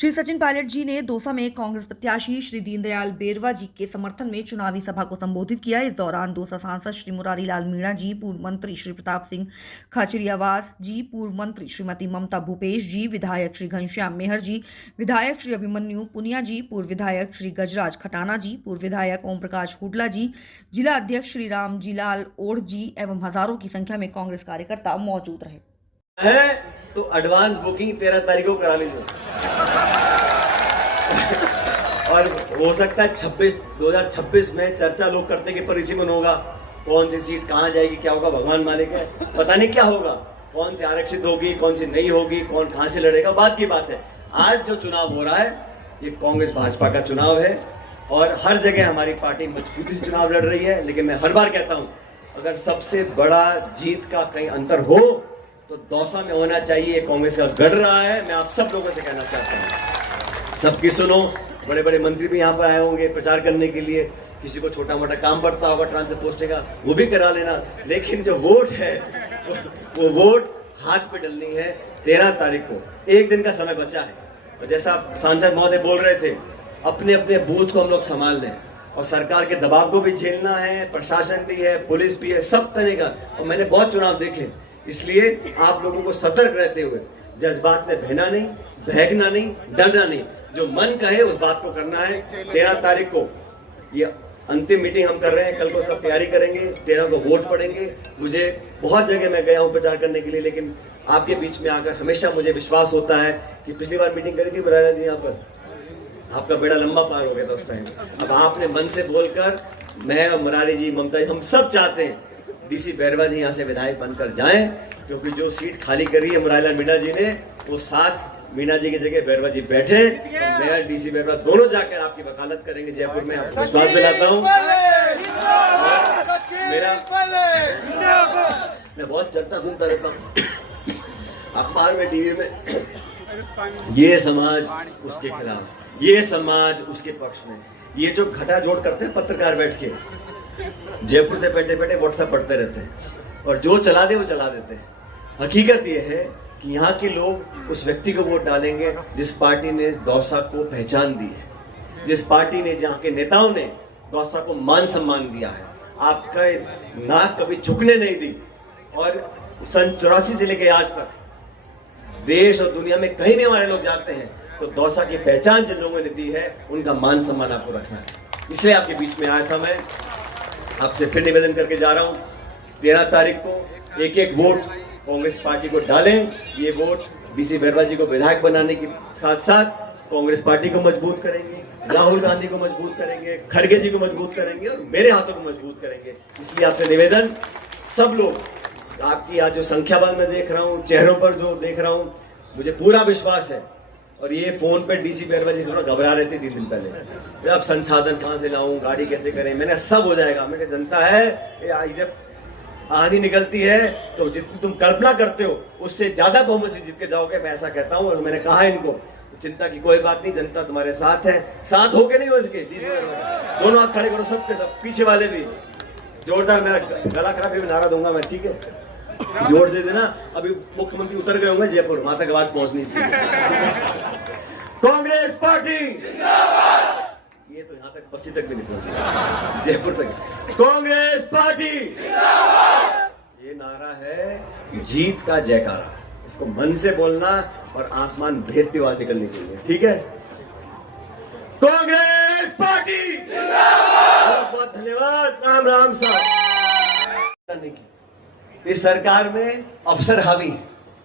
श्री सचिन पायलट जी ने दौसा में कांग्रेस प्रत्याशी श्री दीनदयाल बेरवा जी के समर्थन में चुनावी सभा को संबोधित किया। इस दौरान दौसा सांसद श्री मुरारी लाल मीणा जी, पूर्व मंत्री श्री प्रताप सिंह खाचरियावास जी, पूर्व मंत्री श्रीमती ममता भूपेश जी, विधायक श्री घनश्याम मेहर जी, विधायक श्री अभिमन्यु पुनिया जी, पूर्व विधायक श्री गजराज खटाना जी, पूर्व विधायक ओम प्रकाश हुडला जी, जिला अध्यक्ष श्री राम जी लाल ओढ़ जी एवं हजारों की संख्या में कांग्रेस कार्यकर्ता मौजूद रहे। है तो एडवांस बुकिंग 13 तारीख को करा लीजिए और हो सकता है 2026 में चर्चा लोग करते कि परिसीमन होगा, कौन सी सीट कहां जाएगी, क्या होगा भगवान मालिक है, पता नहीं क्या होगा, कौन सी आरक्षित होगी, कौन सी नहीं होगी, कौन कहां से लड़ेगा, बात की बात है। आज जो चुनाव हो रहा है ये कांग्रेस भाजपा का चुनाव है और हर जगह हमारी पार्टी मजबूती से चुनाव लड़ रही है। लेकिन मैं हर बार कहता हूं, अगर सबसे बड़ा जीत का कहीं अंतर हो तो दौसा में होना चाहिए। कांग्रेस का गढ़ रहा है। मैं आप सब लोगों से कहना चाहता हूं, सबकी सुनो। बड़े बड़े मंत्री भी यहाँ पर आए होंगे प्रचार करने के लिए, किसी को छोटा मोटा काम पड़ता होगा ट्रांसफर पोस्टिंग का, वो भी करा लेना। लेकिन जो वोट है वो वोट हाथ पे डलनी है 13 तारीख को। एक दिन का समय बचा है और जैसा सांसद महोदय बोल रहे थे, अपने अपने बूथ को हम लोग संभाल लें और सरकार के दबाव को भी झेलना है, प्रशासन भी है, पुलिस भी है, सब तरह का। और मैंने बहुत चुनाव देखे, इसलिए आप लोगों को सतर्क रहते हुए जज्बात में बहना नहीं, बहकना नहीं, डरना नहीं, जो मन कहे उस बात को करना है। 13 तारीख को ये अंतिम मीटिंग हम कर रहे हैं, कल को सब तैयारी करेंगे, 13 को वोट पड़ेंगे। मुझे बहुत जगह मैं गया हूं प्रचार करने के लिए, लेकिन आपके बीच में आकर हमेशा मुझे विश्वास होता है कि पिछली बार मीटिंग करी थी मुरारी जी यहाँ पर, आपका बेड़ा लंबा पार हो गया था उस टाइम। अब आपने मन से बोलकर, मैं और मुरारी जी, ममता जी, हम सब चाहते हैं डीसी बेरवा जी यहाँ से विधायक बनकर जाएं, क्योंकि जो सीट खाली करी है मुरारी लाल मीणा जी ने, वो 7 मीणा जी की जगह बेरवा जी बैठे। तो मैं डीसी बेरवा दोनों जाकर आपकी वकालत करेंगे जयपुर में। आपको विश्वास दिलाता हूँ। मैं बहुत चर्चा सुनता रहता हूँ अखबार में, टीवी में, ये समाज उसके खिलाफ, ये समाज उसके पक्ष में। ये जो घटा जोड़ करते हैं पत्रकार बैठ के जयपुर से बैठे बैठे व्हाट्सएप पढ़ते रहते हैं और जो चला दे वो चला देते हैं। हकीकत ये है कि यहाँ के लोग उस व्यक्ति को वोट डालेंगे जिस पार्टी ने दौसा को पहचान दी है, जिस पार्टी ने, जहाँ के नेताओं ने दौसा को मान सम्मान दिया है, आपका नाक कभी झुकने नहीं दी। और सन 84 से लेकर आज तक देश और दुनिया में कहीं भी हमारे लोग जाते हैं तो दौसा की पहचान जिन लोगों ने दी है उनका मान सम्मान आपको रखना है। इसलिए आपके बीच में आया था। मैं आपसे फिर निवेदन करके जा रहा हूं, 13 तारीख को एक एक वोट कांग्रेस पार्टी को डालें। ये वोट डीसी बेरवा जी को विधायक बनाने के साथ साथ कांग्रेस पार्टी को मजबूत करेंगे, राहुल गांधी को मजबूत करेंगे, खड़गे जी को मजबूत करेंगे और मेरे हाथों को मजबूत करेंगे। इसलिए आपसे निवेदन, सब लोग, आपकी आज जो संख्या बल मैं देख रहा हूँ, चेहरों पर जो देख रहा हूँ, मुझे पूरा विश्वास है। और ये फोन पे डीसी बेरवा जी थोड़ा घबरा रहे थे 3 दिन पहले, अब संसाधन कहां से लाऊं, गाड़ी कैसे करें। मैंने सब हो जाएगा। मैंने जनता है, जब आंधी निकलती है तो जितनी तुम कल्पना करते हो उससे ज्यादा बहुमत से जीत के जाओगे, मैं ऐसा कहता हूं। और मैंने कहा इनको, तो चिंता की कोई बात नहीं, जनता तुम्हारे साथ है। साथ होके नहीं हो सके, डीसी बेरवा दोनों हाथ खड़े करो, सबके सब, पीछे वाले भी। जोरदार मेरा गला खराब भी नारा दूंगा मैं, ठीक है, जोर से देना। अभी मुख्यमंत्री उतर गए होंगे जयपुर, वहां तक आवाज पहुंचनी चाहिए। कांग्रेस पार्टी जिंदाबाद। ये तो यहाँ तक, बस्ती तक भी नहीं पहुंची, जयपुर तक। कांग्रेस पार्टी जिंदाबाद। ये नारा है जीत का जयकारा। इसको मन से बोलना और आसमान भेदती आवाज निकलनी चाहिए, ठीक है। कांग्रेस पार्टी जिंदाबाद। बहुत बहुत धन्यवाद। राम राम साहब। इस सरकार में अफसर हावी है,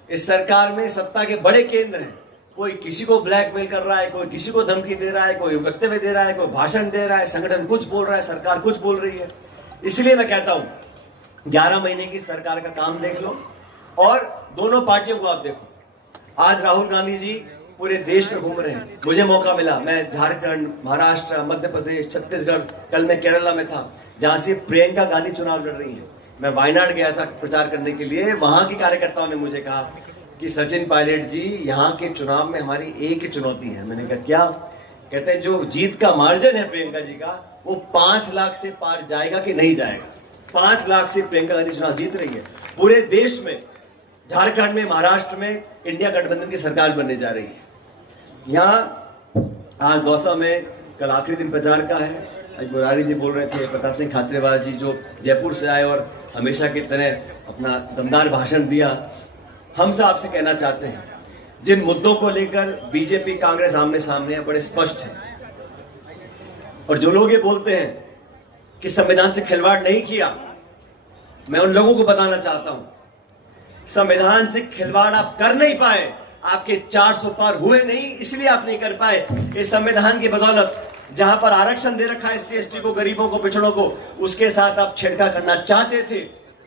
इस सरकार में सत्ता के बड़े केंद्र हैं। कोई किसी को ब्लैकमेल कर रहा है, कोई किसी को धमकी दे रहा है, कोई वक्तव्य दे रहा है, कोई भाषण दे रहा है, संगठन कुछ बोल रहा है, सरकार कुछ बोल रही है। इसलिए मैं कहता हूं 11 महीने की सरकार का काम देख लो और दोनों पार्टियों को आप देखो। आज राहुल गांधी जी पूरे देश में घूम रहे हैं। मुझे मौका मिला, मैं झारखंड, महाराष्ट्र, मध्य प्रदेश, छत्तीसगढ़, कल मैं केरला में था जहां से प्रियंका गांधी चुनाव लड़ रही है। मैं वायनाड गया था प्रचार करने के लिए। वहां के कार्यकर्ताओं ने मुझे कहा कि सचिन पायलट जी, यहाँ के चुनाव में हमारी एक ही चुनौती है। मैंने कहा क्या? कहते हैं जो जीत का मार्जिन है प्रियंका जी का, वो 5 लाख से पार जाएगा कि नहीं जाएगा। 5 लाख से प्रियंका गांधी चुनाव जीत रही है। पूरे देश में, झारखंड में, महाराष्ट्र में इंडिया गठबंधन की सरकार बनने जा रही है। यहाँ आज दौसा में कल आखिरी दिन प्रचार का है। आज मुरारी जी बोल रहे थे, प्रताप सिंह खाचरियावास जी जो जयपुर से आए और हमेशा की तरह अपना दमदार भाषण दिया। हम सब आपसे कहना चाहते हैं, जिन मुद्दों को लेकर बीजेपी कांग्रेस आमने सामने है बड़े स्पष्ट हैं, और जो लोग ये बोलते हैं कि संविधान से खिलवाड़ नहीं किया, मैं उन लोगों को बताना चाहता हूं, संविधान से खिलवाड़ आप कर नहीं पाए। आपके 400 पार हुए नहीं, इसलिए आप नहीं कर पाए। इस संविधान की बदौलत जहां पर आरक्षण दे रखा है SC ST को, गरीबों को, पिछड़ों को, उसके साथ आप छेड़छाड़ करना चाहते थे।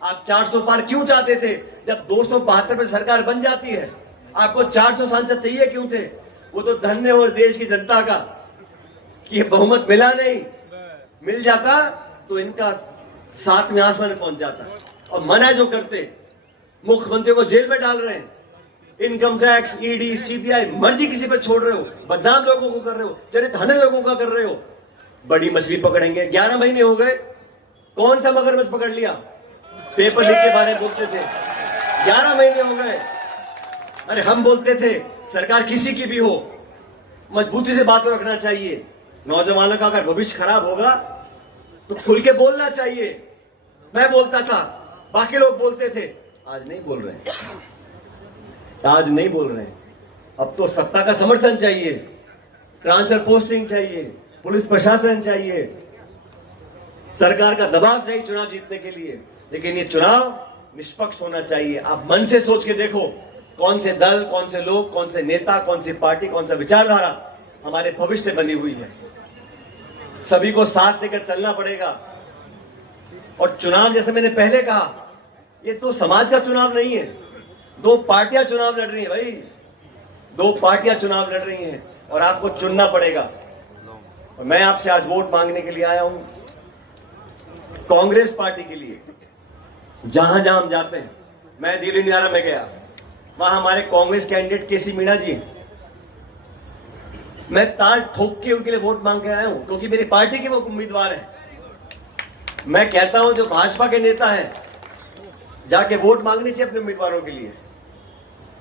आप 400 पार क्यों चाहते थे? जब 272 पे सरकार बन जाती है, आपको 400 सांसद चाहिए क्यों थे? वो तो धन्य हो देश की जनता का कि बहुमत मिला नहीं। मिल जाता तो इनका 7वें आसमान में पहुंच जाता। और मना जो करते, मुख्यमंत्री को जेल में डाल रहे हैं, इनकम टैक्स, ED, CBI, मर्जी किसी पर छोड़ रहे हो, बदनाम लोगों को कर रहे हो, चरित्र हनन लोगों का कर रहे हो। बड़ी मछली पकड़ेंगे, 11 महीने हो गए, कौन सा मगरमच्छ पकड़ लिया? पेपर लीक के बारे में बोलते थे, 11 महीने हो गए। अरे हम बोलते थे सरकार किसी की भी हो, मजबूती से बात रखना चाहिए। नौजवानों का अगर भविष्य खराब होगा तो खुल के बोलना चाहिए। मैं बोलता था, बाकी लोग बोलते थे। आज नहीं बोल रहे हैं, आज नहीं बोल रहे हैं। अब तो सत्ता का समर्थन चाहिए, ट्रांसफर पोस्टिंग चाहिए, पुलिस प्रशासन चाहिए, सरकार का दबाव चाहिए चुनाव जीतने के लिए। लेकिन ये चुनाव निष्पक्ष होना चाहिए। आप मन से सोच के देखो, कौन से दल, कौन से लोग, कौन से नेता, कौन सी पार्टी, कौन सा विचारधारा हमारे भविष्य से बनी हुई है। सभी को साथ लेकर चलना पड़ेगा। और चुनाव, जैसे मैंने पहले कहा, ये तो समाज का चुनाव नहीं है। 2 पार्टियां चुनाव लड़ रही हैं भाई, 2 पार्टियां चुनाव लड़ रही हैं और आपको चुनना पड़ेगा। और मैं आपसे आज वोट मांगने के लिए आया हूं, कांग्रेस पार्टी के लिए। जहां जहां हम जाते हैं, मैं दिल्ली नियारा में गया, वहां हमारे कांग्रेस कैंडिडेट KC मीणा जी हैं। मैं ताल ठोक के उनके लिए वोट मांग के आया हूं, क्योंकि मेरी पार्टी के वो उम्मीदवार हैं। मैं कहता हूं जो भाजपा के नेता हैं, जाके वोट मांगनी चाहिए अपने उम्मीदवारों के लिए।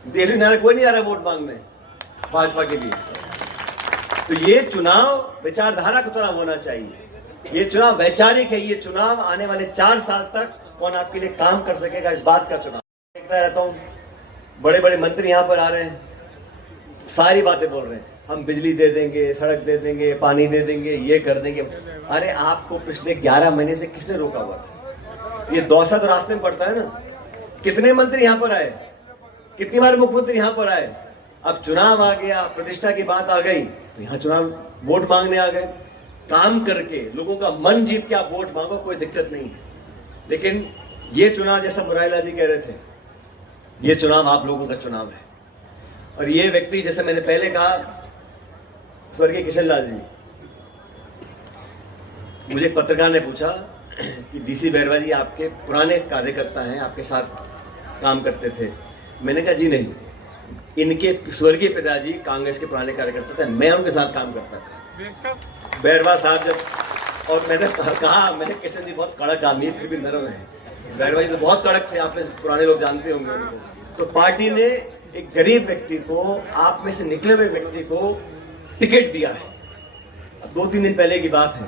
दिल्ली नियारा कोई नहीं आ रहा वोट मांगने भाजपा के लिए। तो ये चुनाव विचारधारा का चुनाव होना चाहिए। ये चुनाव वैचारिक है। ये चुनाव आने वाले 4 साल तक कौन आपके लिए काम कर सकेगा, इस बात का चुनाव। देखता रहता हूं, बड़े बड़े मंत्री यहां पर आ रहे हैं, सारी बातें बोल रहे हैं, हम बिजली दे देंगे, सड़क दे देंगे, पानी दे देंगे, ये कर देंगे। अरे आपको पिछले 11 महीने से किसने रोका हुआ था? ये दौसा तो रास्ते में पड़ता है ना। कितने मंत्री यहां पर आए, कितनी बार मुख्यमंत्री यहां पर आए। अब चुनाव आ गया, प्रतिष्ठा की बात आ गई, तो यहां चुनाव वोट मांगने आ गए। काम करके लोगों का मन जीत के आप वोट मांगो, कोई दिक्कत नहीं है। लेकिन ये चुनाव, जैसा मुरारीलाल जी कह रहे थे, ये चुनाव आप लोगों का चुनाव है। और ये व्यक्ति, जैसे मैंने पहले कहा, स्वर्गीय किशन लाल जी, मुझे एक पत्रकार ने पूछा कि DC बैरवा जी आपके पुराने कार्यकर्ता हैं, आपके साथ काम करते थे। मैंने कहा जी नहीं, इनके स्वर्गीय पिताजी कांग्रेस के पुराने कार्यकर्ता थे, मैं उनके साथ काम करता था। बैरवा साहब जब, और मैंने कहा, मैंने किशन जी बहुत कड़क आदमी फिर भी नरम है। बैरवा जी तो बहुत कड़क थे, आप में पुराने लोग जानते होंगे उनको। तो पार्टी ने एक गरीब व्यक्ति को, आप में से निकले हुए व्यक्ति को टिकट दिया है। 2-3 दिन पहले की बात है,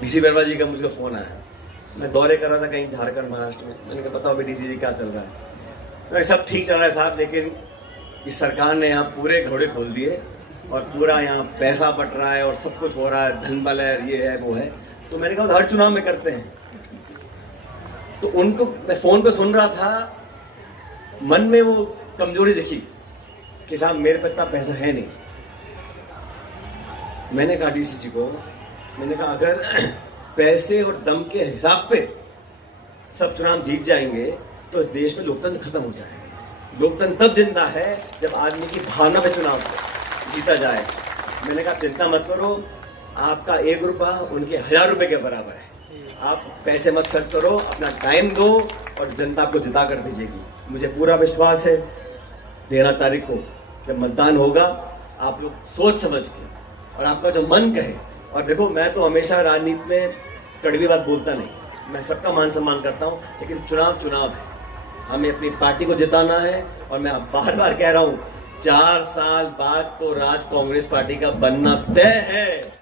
DC बैरवा जी का मुझे फोन आया। मैं दौरे कर रहा था कहीं झारखंड, महाराष्ट्र में। मैंने कहा बताओ DC जी क्या चल रहा है? तो सब ठीक चल रहा है साहब, लेकिन इस सरकार ने यहाँ पूरे घोड़े खोल दिए और पूरा यहाँ पैसा बट रहा है और सब कुछ हो रहा है, धन बल है, ये है, वो है। तो मैंने कहा हर चुनाव में करते हैं। तो उनको मैं फोन पे सुन रहा था, मन में वो कमजोरी दिखी कि साहब मेरे पे इतना पैसा है नहीं। मैंने कहा DC जी को, मैंने कहा अगर पैसे और दम के हिसाब पे सब चुनाव जीत जाएंगे तो इस देश में लोकतंत्र खत्म हो जाएगा। लोकतंत्र तब जिंदा है जब आदमी की भावना पे चुनाव जीता जाए। मैंने कहा चिंता मत करो, आपका 1 रुपया उनके 1000 रुपए के बराबर है। आप पैसे मत खर्च करो, अपना टाइम दो और जनता आपको जिता कर भेजेगी। मुझे पूरा विश्वास है 13 तारीख को जब मतदान होगा, आप लोग सोच समझ के और आपका जो मन कहे। और देखो, मैं तो हमेशा राजनीति में कड़वी बात बोलता नहीं, मैं सबका मान सम्मान करता हूँ, लेकिन चुनाव चुनाव है, हमें अपनी पार्टी को जिताना है। और मैं बार बार कह रहा हूँ 4 साल बाद तो राज कांग्रेस पार्टी का बनना तय है।